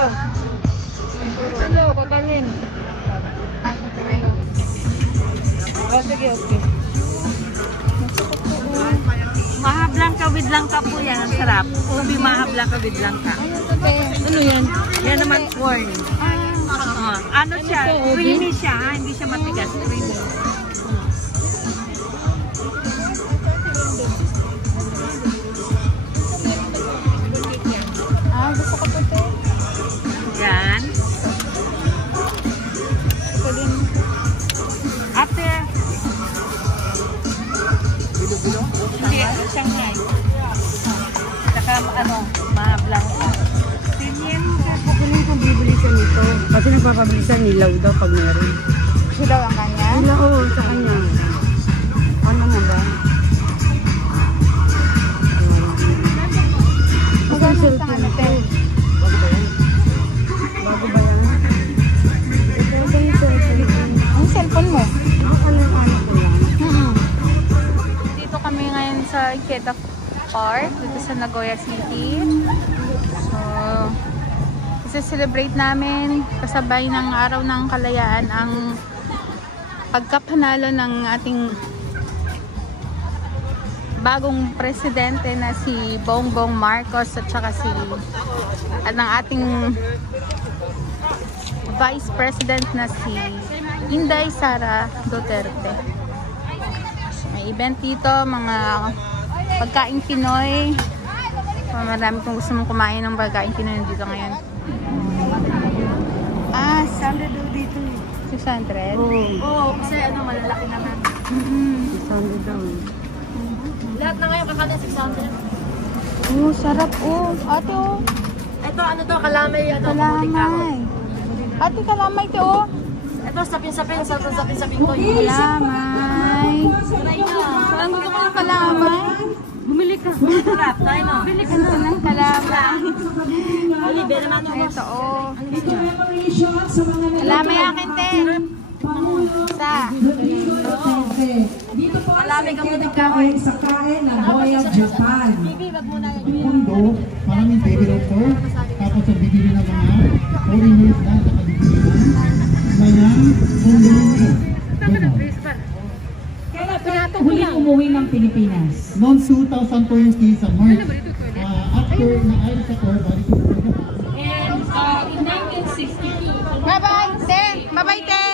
ka. Ano, kakalin. Oh, sige, okay. Mahablangka with langka po yan. Ang sarap. Ubi mahablangka with langka. Ano yan? Yan naman corn. Ano siya? Creamy siya. Hindi siya matigas. Creamy. Gusto ko puti. Yan. Ate. Hindi, Shanghai. Saka ano, mahablangka. Pagaling kong bibilisan nito. Kasi nagpapabilisan nilaw daw pag meron. Hilaw ang kanya? Nilaw, oo, sa kanya. Ano nga ba? Maganda sa ano, te? Bago ba yan? Bago ba yan? Ito ba yung cellphone? Ang cellphone mo? Ano ko yan? Dito kami ngayon sa Ikeda Park, dito sa Nagoya City. So, celebrate namin kasabay ng araw ng kalayaan ang pagkapanalo ng ating bagong presidente na si Bongbong Marcos at saka ng ating vice president na si Inday Sara Duterte. May event dito, mga pagkain Pinoy. Marami kung gusto mong kumain ng pagkain Pinoy dito ngayon. 600 daw dito eh. 600? Oo, kasi ano, malalaki naman. 600 daw. Lahat na ngayon kakala 600. Oh, sarap oh. Ate oh. Ito, ano to, kalamay, ano, Kalamay. Ate, kalamay to oh. Ito, sapin-sapin ko. Kalamay. Saan gusto ko ng kalamay? Bumili ka. Sarap, tayo no. Bili ka na ng kalamay. Olive naman mo. Ito oh. Kalamay akin, te. Isa. Dito po sa Ikeda sa kain ng Royal Japan. Mundo, maraming baby roto, tapos ang bibili ng mga foreigners na mayang mundo nito. Kailan huling umuwi ng Pilipinas? Noong 2020 sa March, after na ayon sa core, balik ko sa Japan. And in 1962, Bye-bye, te. Bye-bye, te.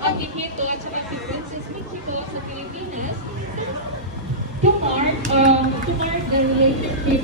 Akihito at saka si Princess Michiko sa Pilipinas to mark the relationship